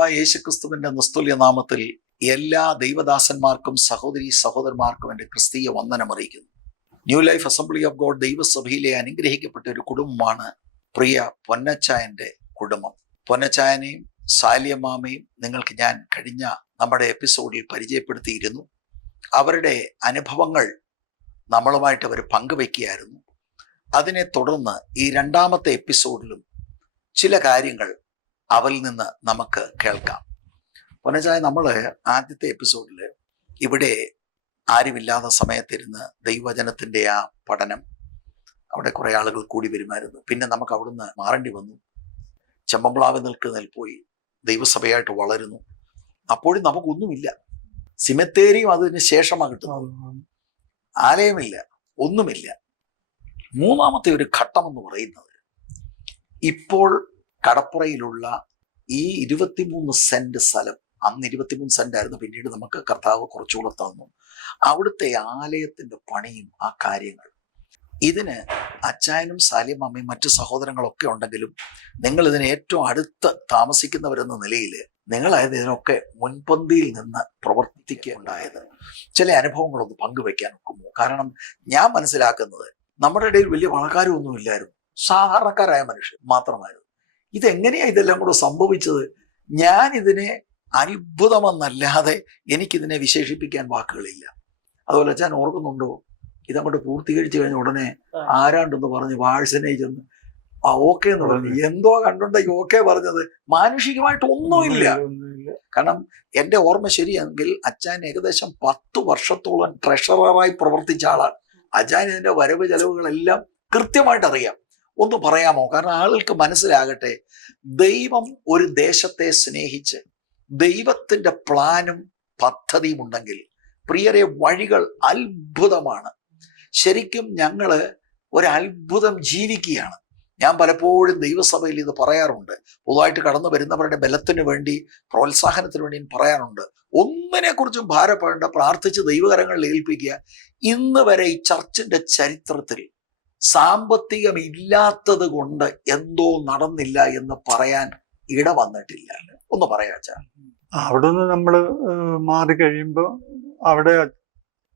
കർത്താവായ യേശുക്രിസ്തുവിന്റെ നിസ്തുല്യ നാമത്തിൽ എല്ലാ ദൈവദാസന്മാർക്കും സഹോദരി സഹോദരന്മാർക്കും എന്റെ ക്രിസ്തീയ വന്ദനം അറിയിക്കുന്നു. New life assembly of God ദൈവസഭയിലെ അനുഗ്രഹിക്കപ്പെട്ട ഒരു കുടുംബമാണ് പ്രിയ പൊന്നച്ചായന്റെ കുടുംബം. പൊന്നച്ചായനെയും സാലിയമ്മാമയും നിങ്ങൾക്ക് ഞാൻ കഴിഞ്ഞ നമ്മുടെ എപ്പിസോഡിൽ പരിചയപ്പെടുത്തിയിരുന്നു. അവരുടെ അനുഭവങ്ങൾ നമ്മളുമായിട്ട് അവർ പങ്കുവെക്കുകയായിരുന്നു. അതിനെ തുടർന്ന് ഈ രണ്ടാമത്തെ എപ്പിസോഡിലും ചില കാര്യങ്ങൾ അവരിൽ നിന്ന് നമുക്ക് കേൾക്കാം. പൊന്നച്ചായ നമ്മൾ ആദ്യത്തെ എപ്പിസോഡിൽ ഇവിടെ ആരുമില്ലാത്ത സമയത്തിരുന്ന് ദൈവവചനത്തിന്റെ ആ പഠനം അവിടെ കുറേ ആളുകൾ കൂടി വരുമായിരുന്നു. പിന്നെ നമുക്ക് അവിടുന്ന് മാറേണ്ടി വന്നു. ചെമ്പംപ്ലാവ് നിൽക്കുന്നതിൽ പോയി ദൈവസഭയായിട്ട് വളരുന്നു. അപ്പോഴും നമുക്കൊന്നുമില്ല. സിമത്തേരിയും അതിന് ശേഷമാണ് കിട്ടുന്നത്. ആലയമില്ല ഒന്നുമില്ല. മൂന്നാമത്തെ ഒരു ഘട്ടം എന്ന് പറയുന്നത് ഇപ്പോൾ കടപ്പുറയിലുള്ള ഈ ഇരുപത്തിമൂന്ന് സെന്റ് സ്ഥലം അന്ന് ഇരുപത്തിമൂന്ന് സെന്റ് ആയിരുന്നു പിന്നീട് നമുക്ക് കർത്താവ് കുറച്ചുകൂടെ തന്നു. അവിടുത്തെ ആലയത്തിന്റെ പണിയും ആ കാര്യങ്ങൾ. ഇതിന് അച്ചായനും സാലിയും അമ്മയും മറ്റു സഹോദരങ്ങളൊക്കെ ഉണ്ടെങ്കിലും നിങ്ങൾ ഇതിന് ഏറ്റവും അടുത്ത് താമസിക്കുന്നവരെന്ന നിലയിൽ നിങ്ങളായത് ഇതിനൊക്കെ മുൻപന്തിയിൽ നിന്ന് പ്രവർത്തിക്കുകയുണ്ടായത് ചില അനുഭവങ്ങളൊന്ന് പങ്കുവെക്കാൻ ഒക്കുമോ കാരണം ഞാൻ മനസ്സിലാക്കുന്നത് നമ്മുടെ ഇടയിൽ വലിയ പണക്കാരും ഒന്നുമില്ലായിരുന്നു സാധാരണക്കാരായ മനുഷ്യർ മാത്രമായിരുന്നു. ഇതെങ്ങനെയാ ഇതെല്ലാം കൂടെ സംഭവിച്ചത്? ഞാൻ ഇതിനെ അത്ഭുതമെന്നല്ലാതെ എനിക്കിതിനെ വിശേഷിപ്പിക്കാൻ വാക്കുകളില്ല. അതുപോലെ ഞാൻ ഓർക്കുന്നുണ്ടോ? ഇതങ്ങോട്ട് പൂർത്തീകരിച്ചു കഴിഞ്ഞ ഉടനെ ആരാണ്ടെന്ന് പറഞ്ഞ് വാഴ്സനെ ചെന്ന് ആ ഓക്കെ എന്ന് പറഞ്ഞു. എന്തോ കണ്ടുണ്ടെങ്കിൽ ഓക്കെ പറഞ്ഞത് മാനുഷികമായിട്ട് ഒന്നുമില്ല. ഒന്നുമില്ല കാരണം എന്റെ ഓർമ്മ ശരിയെങ്കിൽ അച്ഛൻ ഏകദേശം പത്ത് വർഷത്തോളം ട്രഷററായി പ്രവർത്തിച്ച ആളാണ്. അച്ഛൻ ഇതിന്റെ വരവ് ചെലവുകളെല്ലാം കൃത്യമായിട്ട് അറിയാം ഒന്ന് പറയാമോ? കാരണം ആളുകൾക്ക് മനസ്സിലാകട്ടെ ദൈവം ഒരു ദേശത്തെ സ്നേഹിച്ച് ദൈവത്തിന്റെ പ്ലാനും പദ്ധതിയും ഉണ്ടെങ്കിൽ പ്രിയരെ വഴികൾ അത്ഭുതമാണ്. ശരിക്കും ഞങ്ങൾ ഒരത്ഭുതം ജീവിക്കുകയാണ്. ഞാൻ പലപ്പോഴും ദൈവസഭയിൽ ഇത് പറയാറുണ്ട്. പൊതുവായിട്ട് കടന്നു വരുന്നവരുടെ ബലത്തിന് വേണ്ടി പ്രോത്സാഹനത്തിന് വേണ്ടി പറയാറുണ്ട്. ഒന്നിനെ കുറിച്ചും ഭാരപ്പെടേണ്ട പ്രാർത്ഥിച്ച് ദൈവകരങ്ങളിൽ ഏൽപ്പിക്കുക ഇന്ന് വരെ ഈ ചർച്ചിന്റെ ചരിത്രത്തിൽ സാമ്പത്തികം ഇല്ലാത്തത് കൊണ്ട് എന്തോ നടന്നില്ല എന്ന് പറയാൻ ഇട വന്നിട്ടില്ല. ഒന്ന് പറയാച്ചാ നിന്ന് നമ്മൾ മാറി കഴിയുമ്പോൾ അവിടെ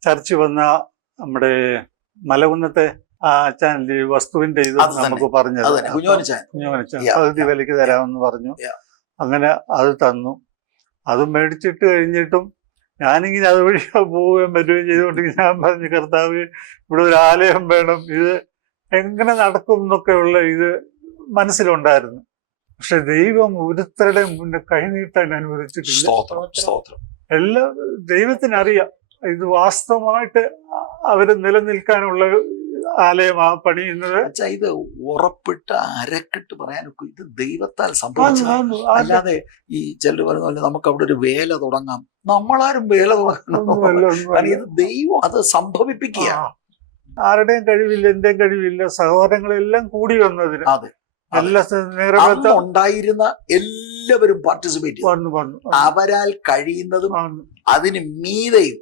ചർച്ച വന്ന നമ്മുടെ മലകുന്നത്തെ ആ അച്ഛൻ വസ്തുവിന്റെ ഇത്. നമുക്ക് പറഞ്ഞത്. പകുതി വിലക്ക് തരാമെന്ന് പറഞ്ഞു. അങ്ങനെ അത് തന്നു. അത് മേടിച്ചിട്ട് കഴിഞ്ഞിട്ടും ഞാനിങ്ങനെ അതുവഴി പോവുകയും പറ്റുകയും ചെയ്തുകൊണ്ട് ഞാൻ പറഞ്ഞു കർത്താവ് ഇവിടെ ഒരു ആലയം വേണം. ഇത് എങ്ങനെ നടക്കും എന്നൊക്കെയുള്ള ഇത് മനസ്സിലുണ്ടായിരുന്നു. പക്ഷെ ദൈവം ഒരുത്തരുടെയും മുന്നേ കൈനീട്ടാൻ അനുവദിച്ചിട്ടില്ല. എല്ലാ ദൈവത്തിനറിയാം. ഇത് വാസ്തവമായിട്ട് അവർ നിലനിൽക്കാനുള്ള ആലയമാ പണിയുന്നത് അച്ഛാ ഇത് ഉറപ്പിട്ട് അരക്കിട്ട് പറയാനൊക്കെ ഇത് ദൈവത്താൽ സംഭവിച്ചു സംഭവിച്ചതാണ് അല്ലാതെ ഈ ചിലർ പറയുന്ന പോലെ നമുക്ക് അവിടെ ഒരു വേല തുടങ്ങാം. നമ്മളാരും വേല തുടങ്ങണം. ഇത് ദൈവം അത് സംഭവിപ്പിക്കുക ആ. ആരുടെയും കഴിവില്ല എന്റെയും കഴിവില്ല സഹോദരങ്ങളെല്ലാം കൂടി വന്നതിന് അതെ ഉണ്ടായിരുന്ന എല്ലാവരും പാർട്ടിസിപ്പേറ്റ് ചെയ്തു വന്നു വന്നു അവരാൽ കഴിയുന്നതും അതിന് മീതയും.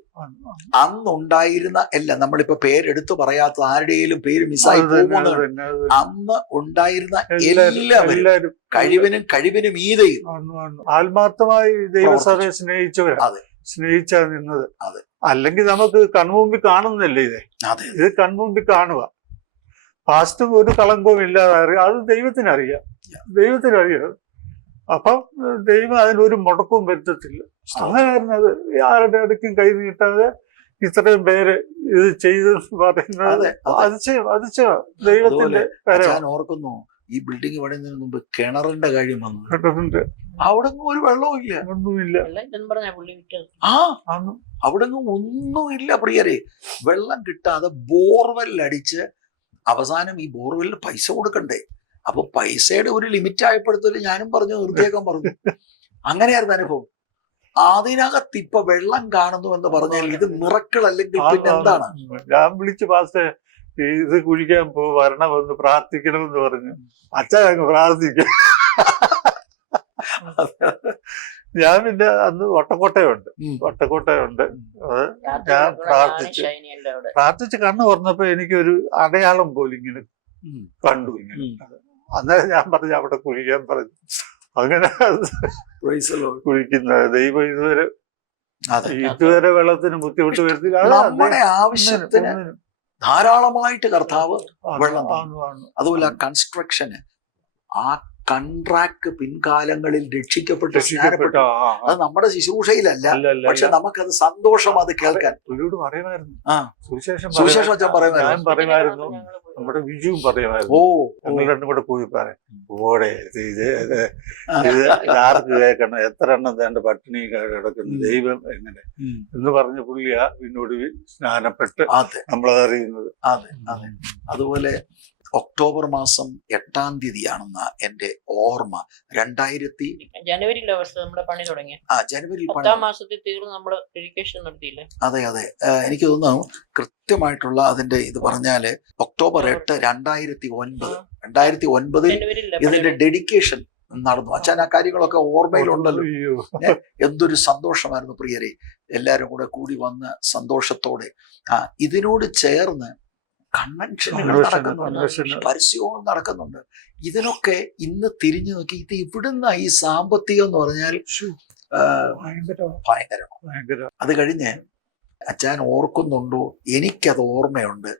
അന്നുണ്ടായിരുന്ന എല്ലാം നമ്മളിപ്പോ പേരെടുത്തു പറയാത്ത ആരുടെയും പേര് മിസ്സായി. അന്ന് ഉണ്ടായിരുന്ന എല്ലാവരും കഴിവിനും കഴിവിനും മീതയും. ആത്മാർത്ഥമായി ദൈവസഭയെ സ്നേഹിച്ചവരാണ് അതെ. സ്നേഹിച്ചാ നിന്നത്. അതെ. അല്ലെങ്കിൽ നമുക്ക് കൺമുമ്പിൽ കാണുന്നില്ലേ ഇത്? അതെ ഇത് കൺമുമ്പിൽ കാണുക. പാസ്റ്റും ഒരു കളങ്കവും ഇല്ലാതെ അറിയാം. അത് ദൈവത്തിനറിയാം. ദൈവത്തിനറിയാം. അപ്പം ദൈവം അതിനൊരു മുടക്കവും വരുത്തത്തില്ല. അങ്ങനെയായിരുന്നു അത് ആരുടെ അടുക്കും കൈ നീട്ടാതെ ഇത്രയും പേര് ഇത് ചെയ്തെന്ന് പറയുന്നത് അതെ അതെ. അതിശയം അതിശയം. ദൈവത്തിന്റെ ഓർക്കുന്നു ഈ ബിൽഡിംഗ് പണിയുന്നതിന് മുമ്പ് കിണറിന്റെ കാര്യം വന്നു. അവിടെ ഒരു വെള്ളവും ഇല്ല ഒന്നുമില്ല ആ അവിടെ ഒന്നുമില്ല പ്രിയരെ. വെള്ളം കിട്ടാതെ ബോർവെൽ അടിച്ച് അവസാനം ഈ ബോർവെല്ലിന് പൈസ കൊടുക്കണ്ടേ? അപ്പൊ പൈസയുടെ ഒരു ലിമിറ്റ് ആയപ്പോഴത്തേ ഞാനും പറഞ്ഞു നിർത്തിയേക്കാൻ പറഞ്ഞു. അങ്ങനെയായിരുന്നു അനുഭവം. അതിനകത്ത് ഇപ്പൊ വെള്ളം കാണുന്നു എന്ന് പറഞ്ഞാൽ ഇത് മിറക്കൾ അല്ലെങ്കിൽ പിന്നെ എന്താണ്? ഞാൻ വിളിച്ചു പാസ്റ്റേ ഇത് കുഴിക്കാൻ പോ വരണമെന്ന് പ്രാർത്ഥിക്കണമെന്ന് പറഞ്ഞു. അച്ഛൻ അങ്ങ് പ്രാർത്ഥിക്കും. ഞാൻ പിന്നെ അന്ന് വട്ടക്കോട്ടയുണ്ട്. വട്ടക്കോട്ടയുണ്ട്. അത് ഞാൻ പ്രാർത്ഥിച്ച്. പ്രാർത്ഥിച്ചു. കണ്ണു തുറന്നപ്പോ എനിക്കൊരു അടയാളം പോലും ഇങ്ങനെ കണ്ടു ഇങ്ങനെ. അന്നേരം ഞാൻ പറഞ്ഞു അവിടെ കുഴിക്കാൻ പറഞ്ഞു. അങ്ങനെ. കുഴിക്കുന്നത് ദൈവം ഇതുവരെ ഇതുവരെ വെള്ളത്തിന് ബുദ്ധിമുട്ട് വരുത്തില്ല. ആവശ്യത്തിന് ധാരാളമായിട്ട് കർത്താവ് വെള്ളം. അതുപോലെ ആ കൺസ്ട്രക്ഷന് ആ കൺട്രാക്ട് പിൻകാലങ്ങളിൽ രക്ഷിക്കപ്പെട്ട് സ്നാനപ്പെട്ടു. അത് നമ്മുടെ ശുശ്രൂഷയിലല്ല. പക്ഷെ നമുക്ക് നമുക്കത് സന്തോഷം അത് കേൾക്കാൻ. സുവിശേഷം പറയുമായിരുന്നു. നമ്മുടെ വിജുവും പറയുമായിരുന്നു. ഓ. ഞങ്ങൾ രണ്ടും കൂടെ പറയാം. ഓടെ ഇത് ഇത് ഇത് ആർക്ക് കേൾക്കണം? എത്ര എണ്ണം തേണ്ട പട്ടിണി കിടക്കുന്നു? ദൈവം എങ്ങനെ. എന്ന് പറഞ്ഞ പുള്ളിയാ പിന്നോട് സ്നാനപ്പെട്ട് അതെ. നമ്മളത് അറിയുന്നത് അതെ. അതെ അതുപോലെ ഒക്ടോബർ മാസം എട്ടാം തീയതിയാണെന്ന എന്റെ ഓർമ്മ. രണ്ടായിരത്തി ജനുവരിയിലെ വർഷം നമ്മുടെ പണി തുടങ്ങി ആ ജനുവരി മാസത്തിൽ തീർന്ന് നമ്മൾ നടത്തിയില്ലേ? അതെ അതെ. എനിക്ക് തോന്നുന്നു കൃത്യമായിട്ടുള്ള അതിന്റെ ഇത് പറഞ്ഞാൽ ഒക്ടോബർ എട്ട് രണ്ടായിരത്തി ഒൻപത്. രണ്ടായിരത്തി ഒൻപതിൽ ഇതിന്റെ ഡെഡിക്കേഷൻ നടന്നു. അച്ഛൻ ആ കാര്യങ്ങളൊക്കെ ഓർമ്മയിലുണ്ടല്ലോ. എന്തൊരു സന്തോഷമായിരുന്നു പ്രിയരെ. എല്ലാരും കൂടെ കൂടി വന്ന് സന്തോഷത്തോടെ. ആ ഇതിനോട് ചേർന്ന് കൺവെൻഷനുകൾ നടക്കുന്നുണ്ട്. പരസ്യങ്ങൾ പരസ്യവും നടക്കുന്നുണ്ട്. ഇതിനൊക്കെ ഇന്ന് തിരിഞ്ഞു നോക്കി ഇത് ഇവിടുന്ന ഈ സാമ്പത്തികം എന്ന് പറഞ്ഞാൽ ഭയങ്കരമാണ്. അത് കഴിഞ്ഞ് അച്ഛൻ ഓർക്കുന്നുണ്ടോ? എനിക്കത് ഓർമ്മയുണ്ട്.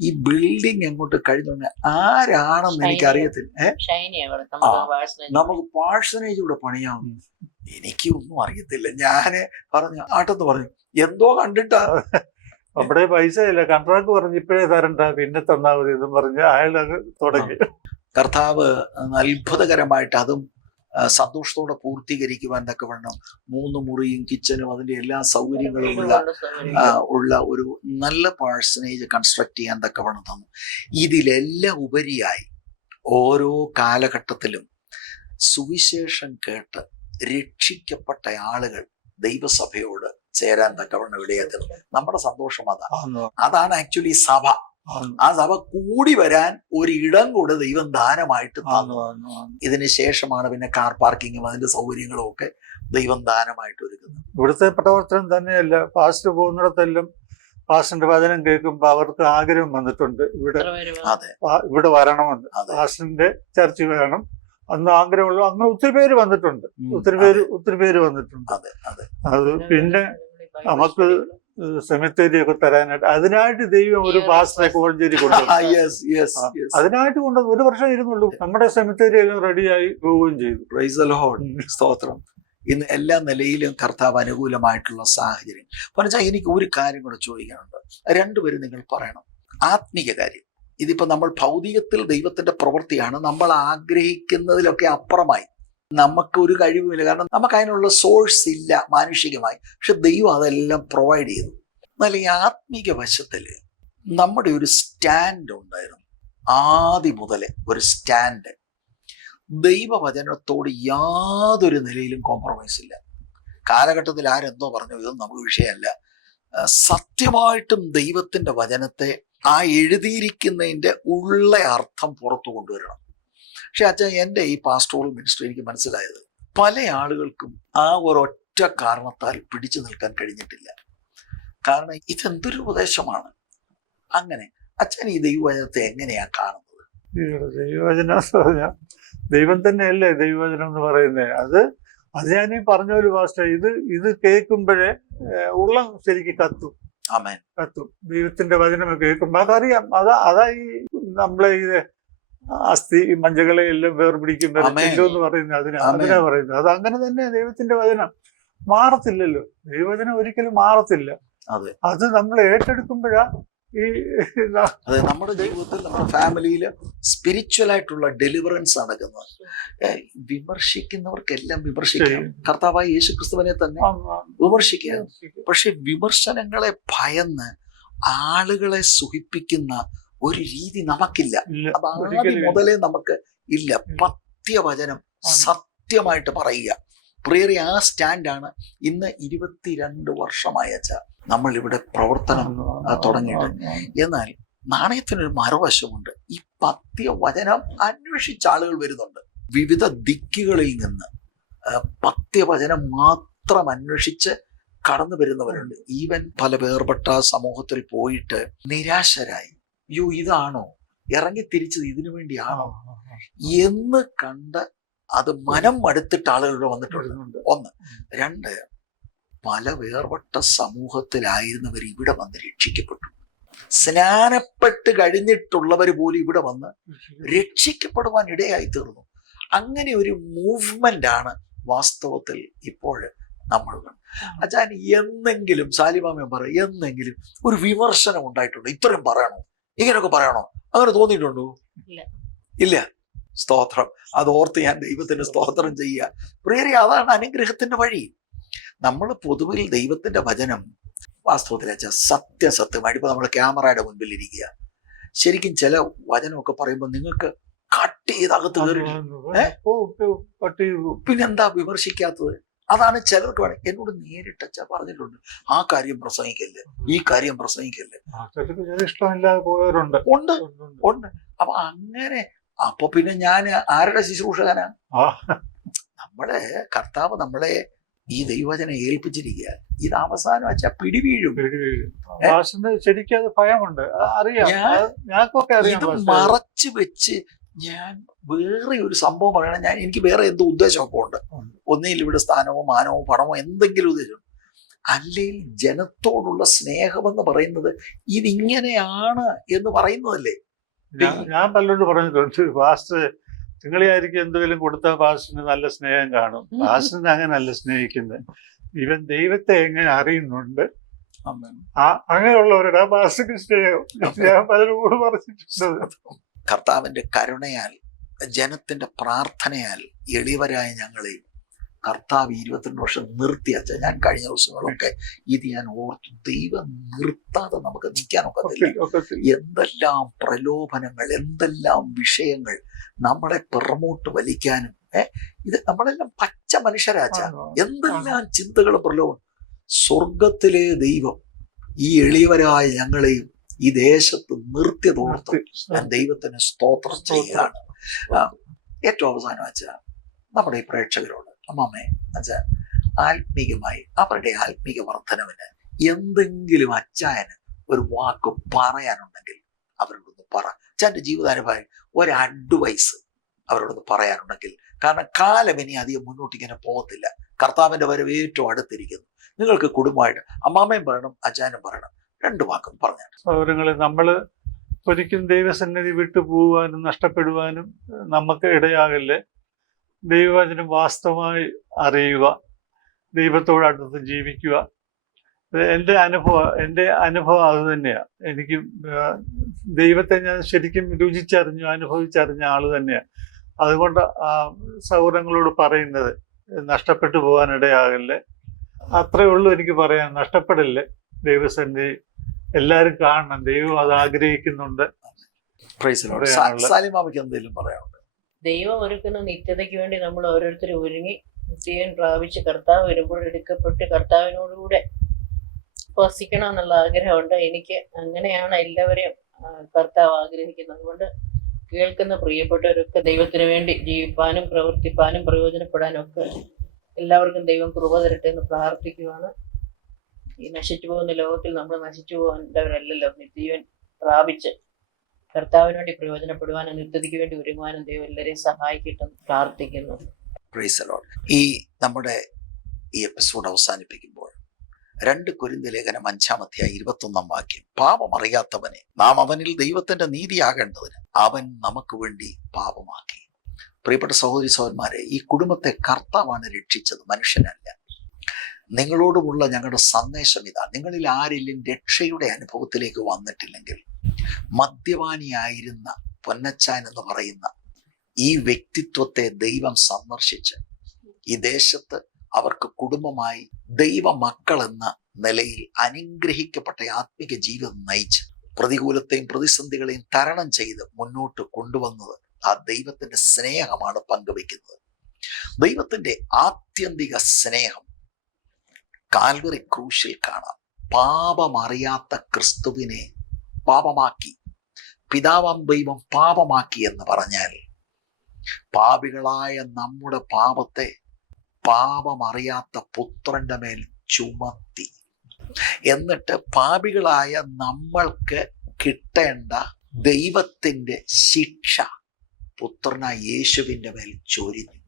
ഈ ബിൽഡിംഗ് എങ്ങോട്ട് കഴിഞ്ഞു ആരാണെന്ന് എനിക്ക് അറിയത്തില്ല ഷൈനിയാ അവിടെ നമുക്ക് ആ. വാസന നമുക്ക് പാഴ്സനേജ് ഇവിടെ പണിയാവും എനിക്കൊന്നും അറിയത്തില്ല. ഞാൻ പറഞ്ഞു ആട്ടെന്ന് പറഞ്ഞു എന്തോ കണ്ടിട്ടാ? നമ്മുടെ പൈസ ഇല്ല. കൺട്രാക്ട് പറഞ്ഞ് ഇപ്പോഴേ തരണ്ട. പിന്നെ തന്നാ മതി എന്നും പറഞ്ഞ് അയാൾ തുടങ്ങി. കർത്താവ് അത്ഭുതകരമായിട്ട് അതും സന്തോഷത്തോടെ പൂർത്തീകരിക്കുവാൻ തക്കവണ്ണം മൂന്ന് മുറിയും കിച്ചനും അതിന്റെ എല്ലാ സൗകര്യങ്ങളും ഉള്ള ഉള്ള ഒരു നല്ല പാഴ്സനേജ് കൺസ്ട്രക്ട് ചെയ്യാൻ തക്കവണ്ണം തന്നു. ഇതിലെല്ലാം ഉപരിയായി ഓരോ കാലഘട്ടത്തിലും സുവിശേഷം കേട്ട് രക്ഷിക്കപ്പെട്ട ആളുകൾ ദൈവസഭയോട് ചേരാൻ തക്കവണ്ണം ഇടയാക്കുന്നത് നമ്മുടെ സന്തോഷം അതാണ് അതാണ് ആക്ച്വലി സഭ. ആ സഭ കൂടി വരാൻ ഒരു ഇടം കൂടെ ദൈവം ദാനമായിട്ട് തന്നു. ഇതിന് ശേഷമാണ് പിന്നെ കാർ പാർക്കിങ്ങും അതിന്റെ സൗകര്യങ്ങളും ഒക്കെ ദൈവം ദാനമായിട്ട് ഒരുക്കുന്നത്. ഇവിടുത്തെ പ്രവർത്തനം തന്നെയല്ല. പാസ്റ്റ് പോകുന്നിടത്തെല്ലാം പാസ്റ്ററിന്റെ വചനം കേൾക്കുമ്പോൾ അവർക്ക് ആഗ്രഹം വന്നിട്ടുണ്ട്. ഇവിടെ ഇവിടെ വരണമെന്ന്. പാസ്റ്റിന്റെ പാസ്റ്ററിന്റെ ചർച്ച വേണം അന്ന് ആഗ്രഹമുള്ളൂ. അങ്ങനെ ഒത്തിരി പേര് വന്നിട്ടുണ്ട്. ഒത്തിരി പേര് ഒത്തിരി പേര് വന്നിട്ടുണ്ട്. അതെ അതെ. അത് പിന്നെ നമുക്ക് സെമിത്തേരി ഒക്കെ തരാനായിട്ട് അതിനായിട്ട് ദൈവം ഒരു പാസ്റ്ററെ കോഴഞ്ചേരി കൊണ്ടുവന്നു. യെസ് യെസ് ആ, അതിനായിട്ട് കൊണ്ടുവന്നു. ഒരു വർഷം ഇരുന്നുള്ളൂ. നമ്മുടെ സെമിത്തേരി എല്ലാം റെഡിയായി പോവുകയും ചെയ്തു. പ്രൈസ് ദ ലോർഡ് സ്തോത്രം. ഇന്ന് എല്ലാ നിലയിലും കർത്താവ് അനുകൂലമായിട്ടുള്ള സാഹചര്യം. പറഞ്ഞാൽ എനിക്ക് ഒരു കാര്യം കൂടെ ചോദിക്കാനുണ്ട്. രണ്ടുപേരും നിങ്ങൾ പറയണം. ആത്മീയ കാര്യം. ഇതിപ്പോ നമ്മൾ ഭൗതികത്തിൽ ദൈവത്തിന്റെ പ്രവൃത്തിയാണ്. നമ്മൾ ആഗ്രഹിക്കുന്നതിലൊക്കെ അപ്പുറമായി. നമുക്ക് ഒരു കഴിവുമില്ല. കാരണം നമുക്ക് അതിനുള്ള സോഴ്സ് ഇല്ല മാനുഷികമായി. പക്ഷെ ദൈവം അതെല്ലാം പ്രൊവൈഡ് ചെയ്തു. എന്നാൽ ഈ ആത്മീക വശത്തിൽ നമ്മുടെ ഒരു സ്റ്റാൻഡ് ഉണ്ടായിരുന്നു. ആദ്യം മുതലേ ഒരു സ്റ്റാൻഡ് ദൈവവചനത്തോട് യാതൊരു നിലയിലും കോംപ്രമൈസ് ഇല്ല. കാലഘട്ടത്തിൽ ആരെന്തോ പറഞ്ഞു ഇതൊന്നും നമുക്ക് വിഷയമല്ല. സത്യമായിട്ടും ദൈവത്തിന്റെ വചനത്തെ ആ എഴുതിയിരിക്കുന്നതിന്റെ ഉള്ള അർത്ഥം പുറത്തു കൊണ്ടുവരണം. പക്ഷെ അച്ഛൻ എന്റെ ഈ പാസ്റ്റോറൽ മിനിസ്റ്റർ എനിക്ക് മനസ്സിലായത് പല ആളുകൾക്കും ആ ഒരൊറ്റ കാരണത്താൽ പിടിച്ചു നിൽക്കാൻ കഴിഞ്ഞിട്ടില്ല. കാരണം ഇതെന്തൊരു ഉപദേശമാണ്? അങ്ങനെ അച്ഛൻ ഈ ദൈവവചനത്തെ എങ്ങനെയാണ് കാണുന്നത്? ദൈവവചനം ദൈവം തന്നെയല്ലേ ദൈവവചനം എന്ന് പറയുന്നത്? അത് അത് ഞാൻ ഈ പറഞ്ഞ ഒരു പാസ്റ്റർ ഇത് ഇത് കേൾക്കുമ്പോഴേ ഉള്ളം ശരിക്ക് കത്തും. കത്തും. ദൈവത്തിന്റെ വചനം കേൾക്കുമ്പോൾ അതറിയാം. അതാ അതാ ഈ നമ്മളെ ഇത് അസ്ഥി ഈ മഞ്ചകളെ എല്ലാം വേർപിടിക്കും പിടിക്കുമ്പോ എന്ന് പറയുന്നത് അതിനാ. അതിനാ പറയുന്നത്. അത് അങ്ങനെ തന്നെ ദൈവത്തിന്റെ വചനം. മാറത്തില്ലല്ലോ. ദൈവവചനം ഒരിക്കലും മാറത്തില്ല. അത് നമ്മൾ ഏറ്റെടുക്കുമ്പോഴാ ഈ അതെ നമ്മുടെ ജീവിതത്തിൽ നമ്മുടെ ഫാമിലിയിൽ സ്പിരിച്വൽ ആയിട്ടുള്ള ഡെലിവറൻസ് നടക്കുന്നത്. വിമർശിക്കുന്നവർക്കെല്ലാം വിമർശിക്കാം. കർത്താവായ യേശു ക്രിസ്തുവിനെ തന്നെ വിമർശിക്കാം. പക്ഷെ വിമർശനങ്ങളെ ഭയന്ന് ആളുകളെ സുഖിപ്പിക്കുന്ന ഒരു രീതി നമുക്കില്ല. അത് ആദ്യം മുതലേ നമുക്ക് ഇല്ല. പത്യവചനം സത്യമായിട്ട് പറയുക. പ്രിയറി ആ സ്റ്റാൻഡാണ് ഇന്ന് ഇരുപത്തിരണ്ട് വർഷമായ അച്ഛ നമ്മൾ ഇവിടെ പ്രവർത്തനം ആ, തുടങ്ങിയിട്ട്. എന്നാൽ നാണയത്തിനൊരു മറുവശമുണ്ട്. ഈ പത്യവചനം അന്വേഷിച്ച ആളുകൾ വരുന്നുണ്ട്. വിവിധ ദിക്കുകളിൽ നിന്ന് പത്യവചനം മാത്രം അന്വേഷിച്ച് കടന്നു വരുന്നവരുണ്ട്. ഈവൻ പല വേർപെട്ട സമൂഹത്തിൽ പോയിട്ട് നിരാശരായി. യോ ഇതാണോ? ഇറങ്ങി തിരിച്ചത് ഇതിനു വേണ്ടിയാണോ? എന്ന് കണ്ട് അത് മനം മടുത്തിട്ട് ആളുകൾ വന്നിട്ടുണ്ട്. വരുന്നുണ്ട്. ഒന്ന്. രണ്ട്. പല വേർപെട്ട സമൂഹത്തിലായിരുന്നവർ ഇവിടെ വന്ന് രക്ഷിക്കപ്പെട്ടു. സ്നാനപ്പെട്ട് കഴിഞ്ഞിട്ടുള്ളവർ പോലും ഇവിടെ വന്ന് രക്ഷിക്കപ്പെടുവാൻ ഇടയായി തീർന്നു. അങ്ങനെ ഒരു മൂവ്മെന്റ് ആണ് വാസ്തവത്തിൽ ഇപ്പോൾ നമ്മൾ. അച്ഛാൻ എന്നെങ്കിലും സാലിമാമൻ പറ എന്നെങ്കിലും ഒരു വിമർശനം ഉണ്ടായിട്ടുണ്ടോ? ഇത്രയും പറയണോ? ഇങ്ങനെയൊക്കെ പറയണോ? അങ്ങനെ തോന്നിയിട്ടുണ്ടോ? ഇല്ല. സ്തോത്രം. അത് ഓർത്ത് ഞാൻ ദൈവത്തിന് സ്തോത്രം ചെയ്യുക. പ്രിയരെ അതാണ് അനുഗ്രഹത്തിന്റെ വഴി. നമ്മൾ പൊതുവിൽ ദൈവത്തിന്റെ വചനം വാസ്തവത്തിൽ വെച്ചാൽ സത്യസത്യമായിട്ട് ഇപ്പോൾ നമ്മൾ ക്യാമറയുടെ മുൻപിൽ ഇരിക്കുക ശരിക്കും ചില വചനമൊക്കെ പറയുമ്പോൾ നിങ്ങൾക്ക് കട്ട് ചെയ്തകത്ത് കയറി ഏ? ഓ, ഓ, പിന്നെന്താ വിമർശിക്കാത്തത്? അതാണ് ചിലർക്ക് വേണം. എന്നോട് നേരിട്ട് അച്ഛാ പറഞ്ഞിട്ടുണ്ട്. ആ കാര്യം പ്രസംഗിക്കല്ലേ? ഈ കാര്യം പ്രസംഗിക്കല്ലേ? ഇഷ്ടമില്ലാതെ പോയവരുണ്ട്. ഉണ്ട് ഉണ്ട്, അപ്പൊ അങ്ങനെ അപ്പൊ പിന്നെ ഞാൻ ആരുടെ ശുശ്രൂഷകനാ നമ്മുടെ നമ്മളെ കർത്താവ് നമ്മളെ ഈ ദൈവജനം ഏൽപ്പിച്ചിരിക്കുക ഇത് അവസാനം വെച്ചാ പിടിവീഴും ശരിക്കും ഭയമുണ്ട്. അറിയാം. ഇത് മറച്ചു വെച്ച് ഞാൻ വേറെ ഒരു സംഭവം പറയണം. ഞാൻ എനിക്ക് വേറെ എന്തോ ഉദ്ദേശമൊക്കെ ഉണ്ട്. ഒന്നിൽ ഇവിടെ സ്ഥാനമോ മാനമോ പണമോ എന്തെങ്കിലും ഉദ്ദേശം അല്ലെങ്കിൽ ജനത്തോടുള്ള സ്നേഹമെന്ന് പറയുന്നത് ഇതിങ്ങനെയാണ് എന്ന് പറയുന്നതല്ലേ? ഞാൻ പലരോട് പറഞ്ഞിട്ടുണ്ട്. പാസ്റ്റ് നിങ്ങളെയായിരിക്കും എന്തെങ്കിലും കൊടുത്ത ഭാഷന് നല്ല സ്നേഹം കാണും. അങ്ങനെ അങ്ങനല്ല സ്നേഹിക്കുന്നത് ഇവൻ ദൈവത്തെ എങ്ങനെ അറിയുന്നുണ്ട്? ആ അങ്ങനെയുള്ളവരുടെ ആ പാസ്റ്റിന് സ്നേഹം ഞാൻ പലരോട് പറഞ്ഞിട്ടുണ്ട്. കർത്താവിന്റെ കരുണയാൽ ജനത്തിന്റെ പ്രാർത്ഥനയാൽ എളിവരായ ഞങ്ങളെയും കർത്താവ് ഇരുപത്തിരണ്ട് വർഷം നിർത്തി നിർത്തിയച്ച ഞാൻ കഴിഞ്ഞ ദിവസങ്ങളൊക്കെ ഇത് ഞാൻ ഓർത്തു ദൈവം നിർത്താതെ നമുക്ക് നിൽക്കാനൊക്കത്തില്ല ഒക്കെ- ഒക്കെ എന്തെല്ലാം പ്രലോഭനങ്ങൾ എന്തെല്ലാം വിഷയങ്ങൾ നമ്മളെ പിറമോട്ട് വലിക്കാനും ഏഹ് ഇത് നമ്മളെല്ലാം പച്ച മനുഷ്യരാച്ച? എന്തെല്ലാം ചിന്തകളും പ്രലോഭനം. സ്വർഗത്തിലെ ദൈവം ഈ എളിയവരായ ഞങ്ങളെയും ഈ ദേശത്ത് നിർത്തിയതോർത്ത് ഞാൻ ദൈവത്തിന് സ്തോത്രം ചെയ്യുകയാണ് ഏറ്റവും അവസാനം വെച്ചാൽ നമ്മുടെ ഈ പ്രേക്ഷകരോട് അമ്മമ്മേ അച്ഛ ആത്മീകമായി അവരുടെ ആത്മീക വർധനവിന് എന്തെങ്കിലും അച്ചായന് ഒരു വാക്ക് പറയാനുണ്ടെങ്കിൽ അവരോടൊന്ന് പറ. അച്ഛന്റെ ജീവിതാനുഭവം ഒരു അഡ്വൈസ് അവരോടൊന്ന് പറയാനുണ്ടെങ്കിൽ. കാരണം കാലം ഇനി അധികം മുന്നോട്ട് ഇങ്ങനെ പോകത്തില്ല. കർത്താവിന്റെ വരവ് ഏറ്റവും അടുത്തിരിക്കുന്നു. നിങ്ങൾക്ക് കുടുംബമായിട്ട് അമ്മാമ്മയും പറയണം അച്ഛനും പറയണം. രണ്ട് വാക്കും പറഞ്ഞു സൗരങ്ങളെ നമ്മൾ ഒരിക്കലും ദൈവസന്നിധി വിട്ടു പോവാനും നഷ്ടപ്പെടുവാനും നമുക്ക് ഇടയാകല്ലേ? ദൈവവചനം വാസ്തവമായി അറിയുക ദൈവത്തോട് അടുത്ത് ജീവിക്കുക. എന്റെ അനുഭവം എന്റെ അനുഭവം അത് തന്നെയാണ് എനിക്ക് ദൈവത്തെ ഞാൻ ശരിക്കും രുചിച്ചറിഞ്ഞു അനുഭവിച്ചറിഞ്ഞ ആൾ തന്നെയാണ് അതുകൊണ്ട് ആ സൗഹൃദങ്ങളോട് പറയുന്നത് നഷ്ടപ്പെട്ടു പോകാനിടയാകല്ലേ. അത്രേ ഉള്ളൂ എനിക്ക് പറയാൻ നഷ്ടപ്പെടില്ലേ ദൈവസന്ധി എല്ലാവരും കാണണം ദൈവം അത് ആഗ്രഹിക്കുന്നുണ്ട്. സാലിമാമയ്ക്ക് എന്തെങ്കിലും പറയാനുണ്ട്? ദൈവം ഒരുക്കുന്ന നിത്യതയ്ക്ക് വേണ്ടി നമ്മൾ ഓരോരുത്തരും ഒരുങ്ങി നിത്യൻ പ്രാപിച്ച് കർത്താവ് വരുമ്പോൾ എടുക്കപ്പെട്ട് കർത്താവിനോടുകൂടെ വസിക്കണം എന്നുള്ള ആഗ്രഹമുണ്ട്. എനിക്ക് അങ്ങനെയാണ് എല്ലാവരെയും കർത്താവ് ആഗ്രഹിക്കുന്നത്. അതുകൊണ്ട് കേൾക്കുന്ന പ്രിയപ്പെട്ടവരൊക്കെ ദൈവത്തിന് വേണ്ടി ജീവിപ്പാനും പ്രവർത്തിപ്പാനും പ്രയോജനപ്പെടാനും ഒക്കെ എല്ലാവർക്കും ദൈവം കൃപ തരട്ടെ എന്ന് പ്രാർത്ഥിക്കുവാണ്. ഈ നശിച്ചു പോകുന്ന ലോകത്തിൽ നമ്മൾ നശിച്ചു പോകേണ്ടവരല്ലല്ലോ. നിത്യജീവൻ പ്രാപിച്ച് കർത്താവിന് വേണ്ടി പ്രയോജനപ്പെടുവാനും നിത്യതയ്ക്ക് വേണ്ടി ഒരുങ്ങുവാനും ദൈവം എല്ലാവരെയും സഹായിക്കട്ടെ പ്രാർത്ഥിക്കുന്നു. ഈ നമ്മുടെ ഈ എപ്പിസോഡ് അവസാനിപ്പിക്കുമ്പോൾ രണ്ട് കുരുന്ത ലേഖനം അഞ്ചാം അധ്യായം ഇരുപത്തൊന്നാം വാക്യം. പാപം അറിയാത്തവനെ നാം അവനിൽ ദൈവത്തിന്റെ നീതിയാകേണ്ടതിന് അവൻ നമുക്ക് വേണ്ടി പാപമാക്കി. പ്രിയപ്പെട്ട സഹോദരി സഹോദരന്മാരെ ഈ കുടുംബത്തെ കർത്താവാണ് രക്ഷിച്ചത് മനുഷ്യനല്ല. നിങ്ങളോടുമുള്ള ഞങ്ങളുടെ സന്ദേശം ഇതാ. നിങ്ങളിൽ ആരെല്ലാം രക്ഷയുടെ അനുഭവത്തിലേക്ക് വന്നിട്ടില്ലെങ്കിൽ മദ്യപാനിയായിരുന്ന പൊന്നച്ചാൻ എന്ന് പറയുന്ന ഈ വ്യക്തിത്വത്തെ ദൈവം സന്ദർശിച്ച് ഈ ദേശത്ത് അവർക്ക് കുടുംബമായി ദൈവ മക്കൾ എന്ന നിലയിൽ അനുഗ്രഹിക്കപ്പെട്ട ആത്മീക ജീവിതം നയിച്ച് പ്രതികൂലത്തെയും പ്രതിസന്ധികളെയും തരണം ചെയ്ത് മുന്നോട്ട് കൊണ്ടുവന്നത് ആ ദൈവത്തിന്റെ സ്നേഹമാണ് പങ്കുവെക്കുന്നത് ദൈവത്തിന്റെ ആത്യന്തിക സ്നേഹം കാൽവറി ക്രൂശിൽ കാണാം. പാപമറിയാത്ത ക്രിസ്തുവിനെ പാപമാക്കി. പിതാവാം ദൈവം പാപമാക്കി എന്ന് പറഞ്ഞാൽ പാപികളായ നമ്മുടെ പാപത്തെ പാപമറിയാത്ത പുത്രന്റെ മേൽ ചുമത്തി. എന്നിട്ട് പാപികളായ നമ്മൾക്ക് കിട്ടേണ്ട ദൈവത്തിന്റെ ശിക്ഷ പുത്രനായ യേശുവിന്റെ മേൽ ചൊരിഞ്ഞു.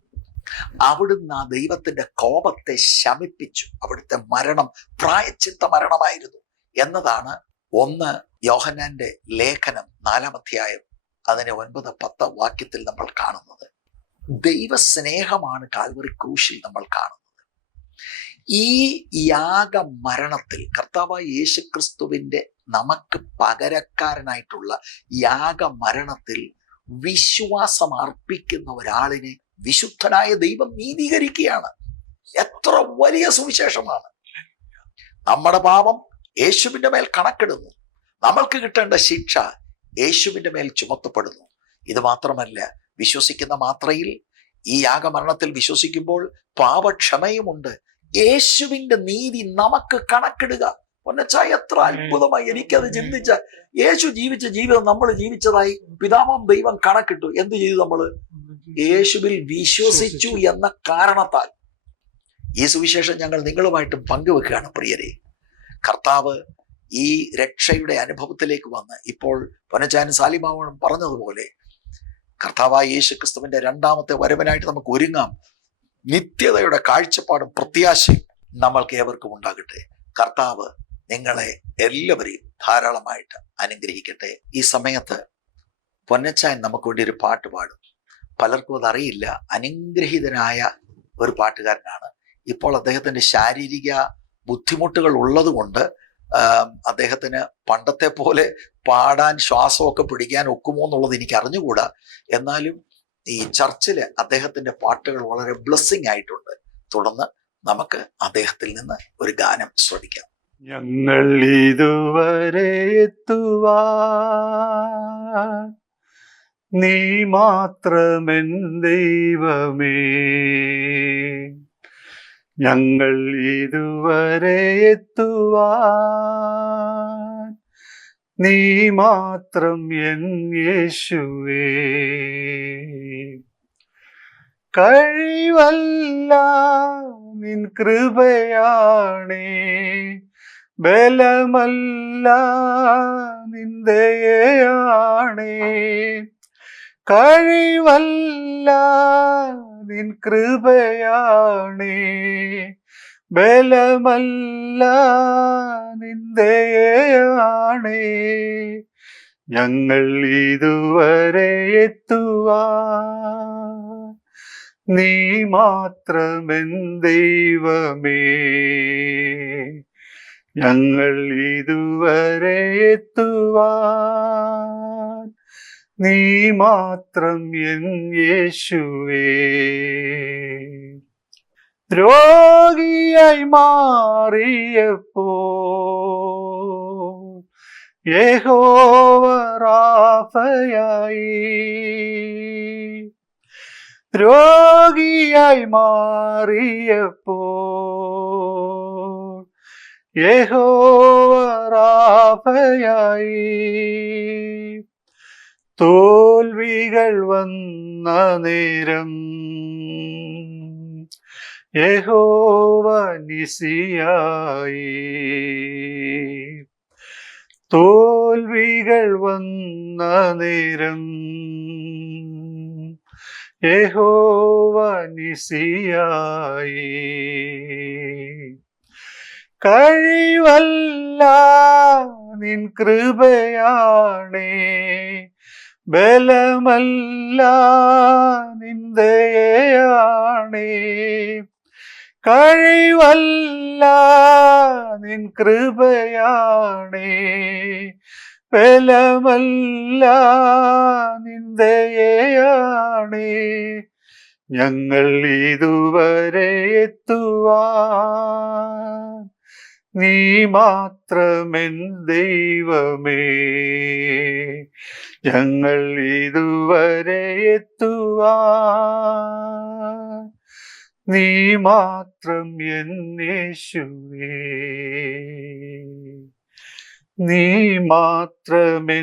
അവിടുന്ന് ആ ദൈവത്തിന്റെ കോപത്തെ ശമിപ്പിച്ചു. അവിടുത്തെ മരണം പ്രായച്ചിത്ത മരണമായിരുന്നു എന്നതാണ് ഒന്ന് യോഹന്നാന്റെ ലേഖനം നാലാം അധ്യായം അതിനെ ഒൻപത് പത്ത് വാക്യത്തിൽ നമ്മൾ കാണുന്നത്. ദൈവസ്നേഹമാണ് കാൽവറി ക്രൂശിൽ നമ്മൾ കാണുന്നത്. ഈ യാഗ മരണത്തിൽ കർത്താവ് യേശു യേശുക്രിസ്തുവിന്റെ നമുക്ക് പകരക്കാരനായിട്ടുള്ള യാഗ മരണത്തിൽ വിശ്വാസം അർപ്പിക്കുന്ന ഒരാളിനെ വിശുദ്ധനായ ദൈവം നീതീകരിക്കുകയാണ്. എത്ര വലിയ സുവിശേഷമാണ്. നമ്മുടെ പാപം യേശുവിന്റെ മേൽ കണക്കിടുന്നു. നമ്മൾക്ക് കിട്ടേണ്ട ശിക്ഷ യേശുവിന്റെ മേൽ ചുമത്തപ്പെടുന്നു. ഇത് മാത്രമല്ല വിശ്വസിക്കുന്ന മാത്രയിൽ ഈ യാഗമരണത്തിൽ വിശ്വസിക്കുമ്പോൾ പാപക്ഷമയുമുണ്ട്. യേശുവിന്റെ നീതി നമുക്ക് കണക്കിടുക. പൊന്നച്ച എത്ര അത്ഭുതമായി എനിക്കത് ചിന്തിച്ച. യേശു ജീവിച്ച ജീവിതം നമ്മൾ ജീവിച്ചതായി പിതാമം ദൈവം കണക്കിട്ടു. എന്ത് ചെയ്തു നമ്മൾ യേശുവിൽ വിശ്വസിച്ചു എന്ന കാരണത്താൽ ഈ സുവിശേഷം ഞങ്ങൾ നിങ്ങളുമായിട്ട് പങ്കുവെക്കുകയാണ് പ്രിയരെ. കർത്താവ് ഈ രക്ഷയുടെ അനുഭവത്തിലേക്ക് വന്ന് ഇപ്പോൾ പൊനച്ചാൻ സാലിമാവണം പറഞ്ഞതുപോലെ കർത്താവായ യേശു ക്രിസ്തുവിന്റെ രണ്ടാമത്തെ വരവനായിട്ട് നമുക്ക് ഒരുങ്ങാം. നിത്യതയുടെ കാഴ്ചപ്പാടും പ്രത്യാശയും നമ്മൾക്ക് ഏവർക്കും ഉണ്ടാകട്ടെ. കർത്താവ് നിങ്ങളെ എല്ലാവരെയും ധാരാളമായിട്ട് അനുഗ്രഹിക്കട്ടെ. ഈ സമയത്ത് പൊന്നച്ചാൻ നമുക്ക് വേണ്ടി ഒരു പാട്ട് പാടും. പലർക്കും അതറിയില്ല. അനുഗ്രഹീതനായ ഒരു പാട്ടുകാരനാണ്. ഇപ്പോൾ അദ്ദേഹത്തിന്റെ ശാരീരിക ബുദ്ധിമുട്ടുകൾ ഉള്ളതുകൊണ്ട് അദ്ദേഹത്തിന് പണ്ടത്തെ പോലെ പാടാൻ ശ്വാസമൊക്കെ പിടിക്കാൻ ഒക്കുമോ എന്നുള്ളത് എനിക്ക് അറിഞ്ഞുകൂടാ. എന്നാലും ഈ ചർച്ചിൽ അദ്ദേഹത്തിന്റെ പാട്ടുകൾ വളരെ ബ്ലെസ്സിങ് ആയിട്ടുണ്ട്. തുടർന്ന് നമുക്ക് അദ്ദേഹത്തിൽ നിന്ന് ഒരു ഗാനം ശ്രദ്ധിക്കാം ഞങ്ങൾ ഇതുവരെ എത്തുവാൻ നീ മാത്രമെൻ ദൈവമേ. ഞങ്ങൾ ഇതുവരെ എത്തുവാൻ നീ മാത്രം എൻ യേശുവേ. കഴിവല്ല നിൻ കൃപയാണേ. ബലമല്ല നിന്ദയാണേ കഴിവല്ല നിൻ കൃപയാണേ. ബലമല്ല നിന്ദയാണേ ഞങ്ങൾ ഇതുവരെ എത്തുവാ നീ മാത്രമെൻ ദൈവമേ. ഞങ്ങൾ ഇതുവരെ എത്തുവാൻ നീ മാത്രം എൻ യേശുവേ. രോഗിയായി മാറിയപ്പോ യഹോവറാഫയായി രോഗിയായി മാറിയപ്പോ യഹോവറാഫയായി തോൽവികൾ വന്ന നേരം യഹോവ നിസിയായി. തോൽവികൾ വന്ന നേരം യഹോവ നിസിയായി. കഴിവല്ല നിൻ കൃപയാണേ. ബലമല്ല നിന്ദയാണേ. കഴിവല്ല നിൻ കൃപയാണേ. ബലമല്ല നിന്ദയാണേ. ഞങ്ങൾ ഇതുവരെ എത്തുവാൻ നീ മാത്രമെൻ ദൈവമേ. ഞങ്ങൾ ഇതുവരെ എത്തുവാ നീ മാത്രം എന്നേശുവേ നീ മാത്രമെന്നേശുവേ